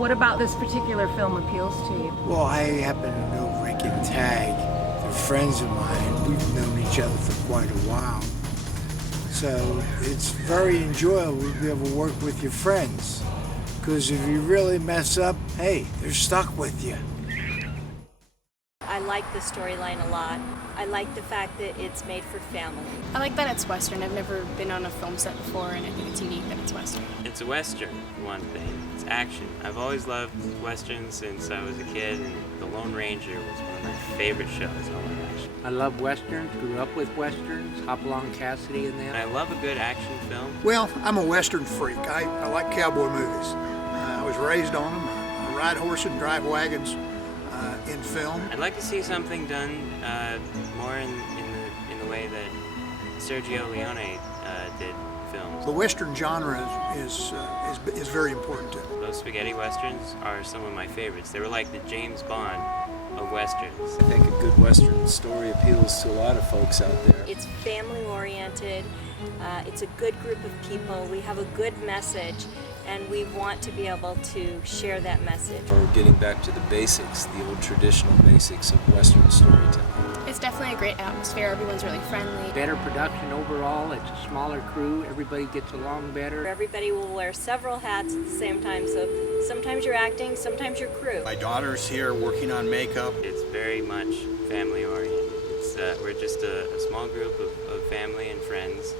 What about this particular film appeals to you? Well, I happen to know Rick and Tag. They're friends of mine. We've known each other for quite a while. So it's very enjoyable to be able to work with your friends. Because if you really mess up, hey, they're stuck with you. I like the storyline a lot. I like the fact that it's made for family. I like that it's Western. I've never been on a film set before, and I think it's unique that it's Western. It's a Western, for one thing. It's action. I've always loved Westerns since I was a kid, and The Lone Ranger was one of my favorite shows. Oh my gosh. I love Westerns, grew up with Westerns, Hopalong Cassidy and them. I love a good action film. Well, I'm a Western freak. I like cowboy movies. I was raised on them. I ride horses and drive wagons in film. I'd like to see something done more in the way that Sergio Leone did films. The Western genre is very important to me. Those spaghetti Westerns are some of my favorites. They were like the James Bond of Westerns. I think a good Western story appeals to a lot of folks out there. It's family oriented. It's a good group of people. We have a good message, and we want to be able to share that message. We're getting back to the basics, the old traditional basics of Western storytelling. It's definitely a great atmosphere. Everyone's really friendly. Better production overall. It's a smaller crew. Everybody gets along better. Everybody will wear several hats at the same time, so sometimes you're acting, sometimes you're crew. My daughter's here working on makeup. It's very much family oriented. We're just a small group of family and friends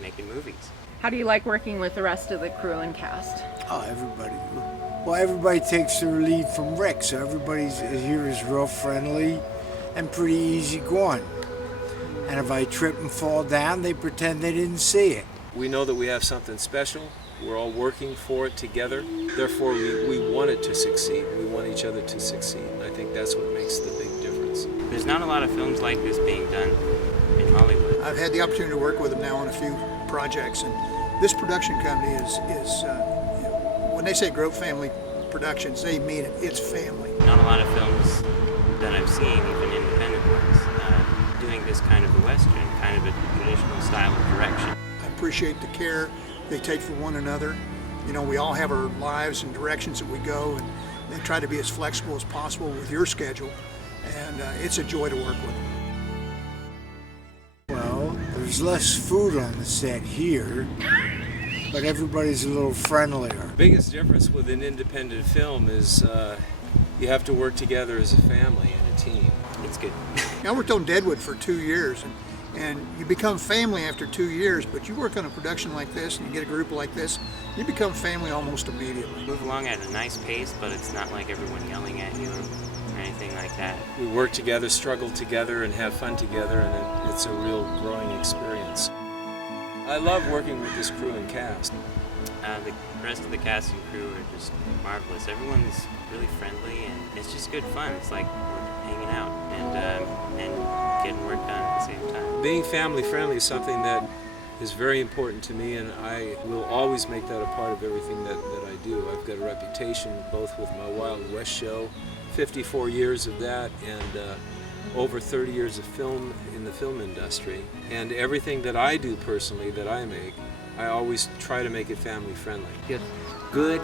making movies. How do you like working with the rest of the crew and cast? Oh, everybody. Well, everybody takes their lead from Rick, so everybody's here is real friendly and pretty easygoing. And if I trip and fall down, they pretend they didn't see it. We know that we have something special. We're all working for it together. Therefore, we want it to succeed. We want each other to succeed. I think that's what makes the big difference. There's not a lot of films like this being done in Hollywood. I've had the opportunity to work with them now on a few projects, and this production company is when they say Groat Family Productions, they mean it. It's family. Not a lot of films that I've seen, even independent ones, doing this kind of a Western, kind of a traditional style of direction. I appreciate the care they take for one another. You know, we all have our lives and directions that we go, and they try to be as flexible as possible with your schedule, and it's a joy to work with them. Well, there's less food on the set here, but everybody's a little friendlier. The biggest difference with an independent film is you have to work together as a family and a team. It's good. I worked on Deadwood for 2 years, and you become family after 2 years, but you work on a production like this and you get a group like this, you become family almost immediately. Move along at a nice pace, but it's not like everyone yelling at you or anything like that. We work together, struggle together, and have fun together, and it's a real growing experience. I love working with this crew and cast. The rest of the cast and crew are just marvelous. Everyone's really friendly, and it's just good fun. It's like we're hanging out and getting work done at the same time. Being family friendly is something that is very important to me, and I will always make that a part of everything that I do. I've got a reputation both with my Wild West show, 54 years of that, and over 30 years of film in the film industry. And everything that I do personally, that I make, I always try to make it family friendly. Just good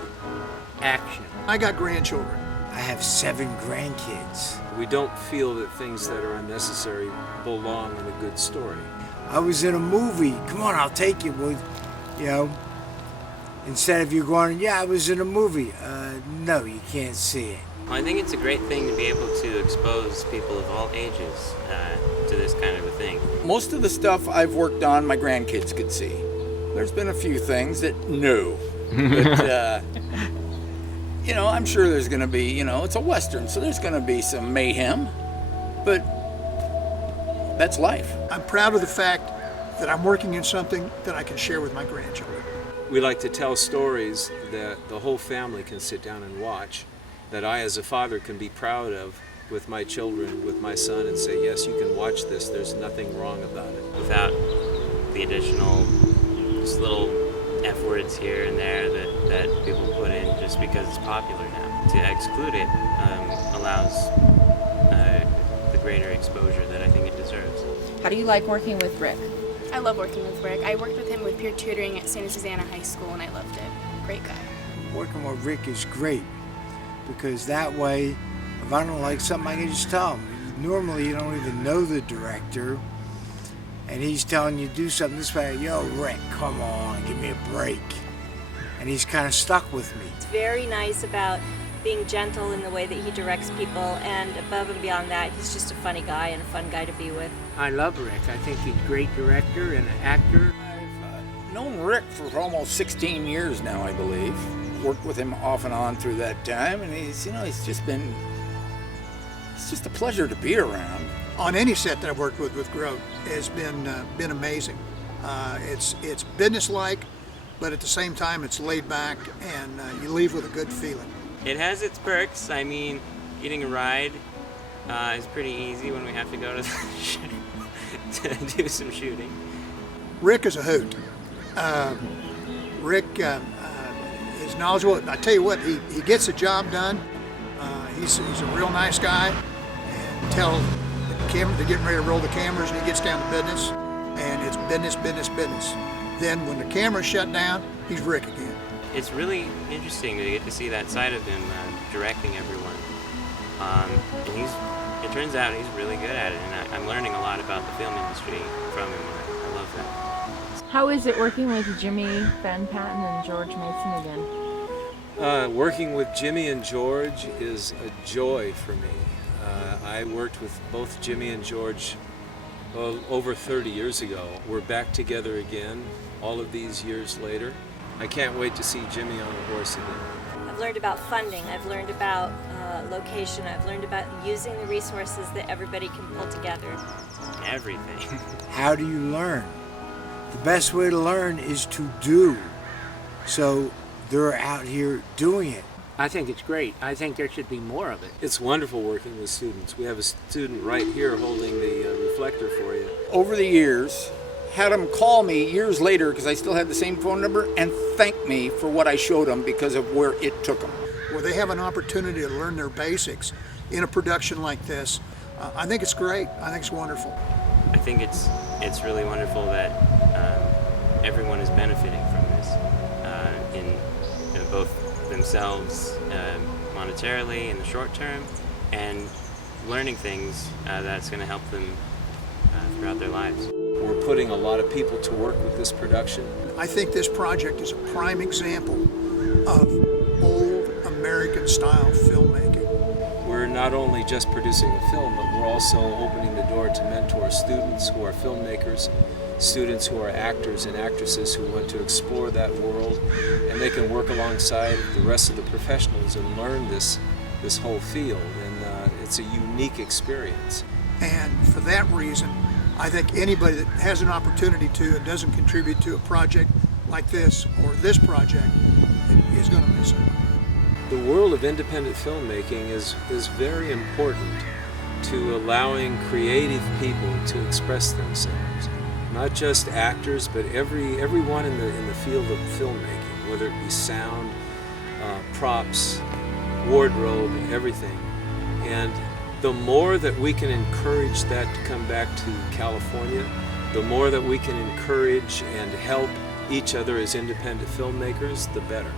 action. I got grandchildren. I have 7 grandkids. We don't feel that things that are unnecessary belong in a good story. I was in a movie. Come on, I'll take you. Well, you know, instead of you going, yeah, I was in a movie. No, you can't see it. Well, I think it's a great thing to be able to expose people of all ages to this kind of a thing. Most of the stuff I've worked on, my grandkids could see. There's been a few things that no. But, you know, I'm sure there's going to be, you know, it's a Western, so there's going to be some mayhem. But that's life. I'm proud of the fact that I'm working in something that I can share with my grandchildren. We like to tell stories that the whole family can sit down and watch, that I as a father can be proud of with my children, with my son, and say, yes, you can watch this, there's nothing wrong about it. Without the additional just little F words here and there that people put in just because it's popular now. To exclude it allows the greater exposure that I think it deserves. How do you like working with Rick? I love working with Rick. I worked with him with peer tutoring at Santa Susana High School, and I loved it. Great guy. working with Rick is great, because that way, if I don't like something, I can just tell him. Normally, you don't even know the director, and he's telling you to do something this way. Yo, Rick, come on, give me a break. And he's kind of stuck with me. It's very nice about being gentle in the way that he directs people, and above and beyond that, he's just a funny guy and a fun guy to be with. I love Rick. I think he's a great director and an actor. I've known Rick for almost 16 years now, I believe. Worked with him off and on through that time, and it's just a pleasure to be around. On any set that I've worked with Groat has been amazing. It's businesslike, but at the same time it's laid back, and you leave with a good feeling. It has its perks. I mean, getting a ride is pretty easy when we have to go to the to do some shooting. Rick is a hoot. Rick is knowledgeable. I tell you what, he gets the job done. He's a real nice guy, and until they're getting ready to roll the cameras and he gets down to business, and it's business. Then when the cameras shut down, he's Rick again. It's really interesting to get to see that side of him directing everyone. And it turns out he's really good at it, and I'm learning a lot about the film industry from him. I love that. How is it working with Jimmy Van Patten and George Mason again? Working with Jimmy and George is a joy for me. I worked with both Jimmy and George over 30 years ago. We're back together again all of these years later. I can't wait to see Jimmy on a horse again. I've learned about funding, I've learned about location, I've learned about using the resources that everybody can pull together. Everything. How do you learn? The best way to learn is to do. So they're out here doing it. I think it's great. I think there should be more of it. It's wonderful working with students. We have a student right here holding the reflector for you. Over the years, had them call me years later, because I still had the same phone number, and thank me for what I showed them because of where it took them. Where they have an opportunity to learn their basics in a production like this, I think it's great. I think it's wonderful. I think it's really wonderful that everyone is benefiting from this in both themselves monetarily in the short term, and learning things that's going to help them throughout their lives. We're putting a lot of people to work with this production. I think this project is a prime example of old American style filmmaking. We're not only just producing a film, but we're also opening the door to mentor students who are filmmakers, students who are actors and actresses who want to explore that world, and they can work alongside the rest of the professionals and learn this whole field, and it's a unique experience. And for that reason, I think anybody that has an opportunity to and doesn't contribute to a project like this or this project is going to miss it. The world of independent filmmaking is very important to allowing creative people to express themselves. Not just actors, but everyone in the field of filmmaking, whether it be sound, props, wardrobe, everything. And the more that we can encourage that to come back to California, the more that we can encourage and help each other as independent filmmakers, the better.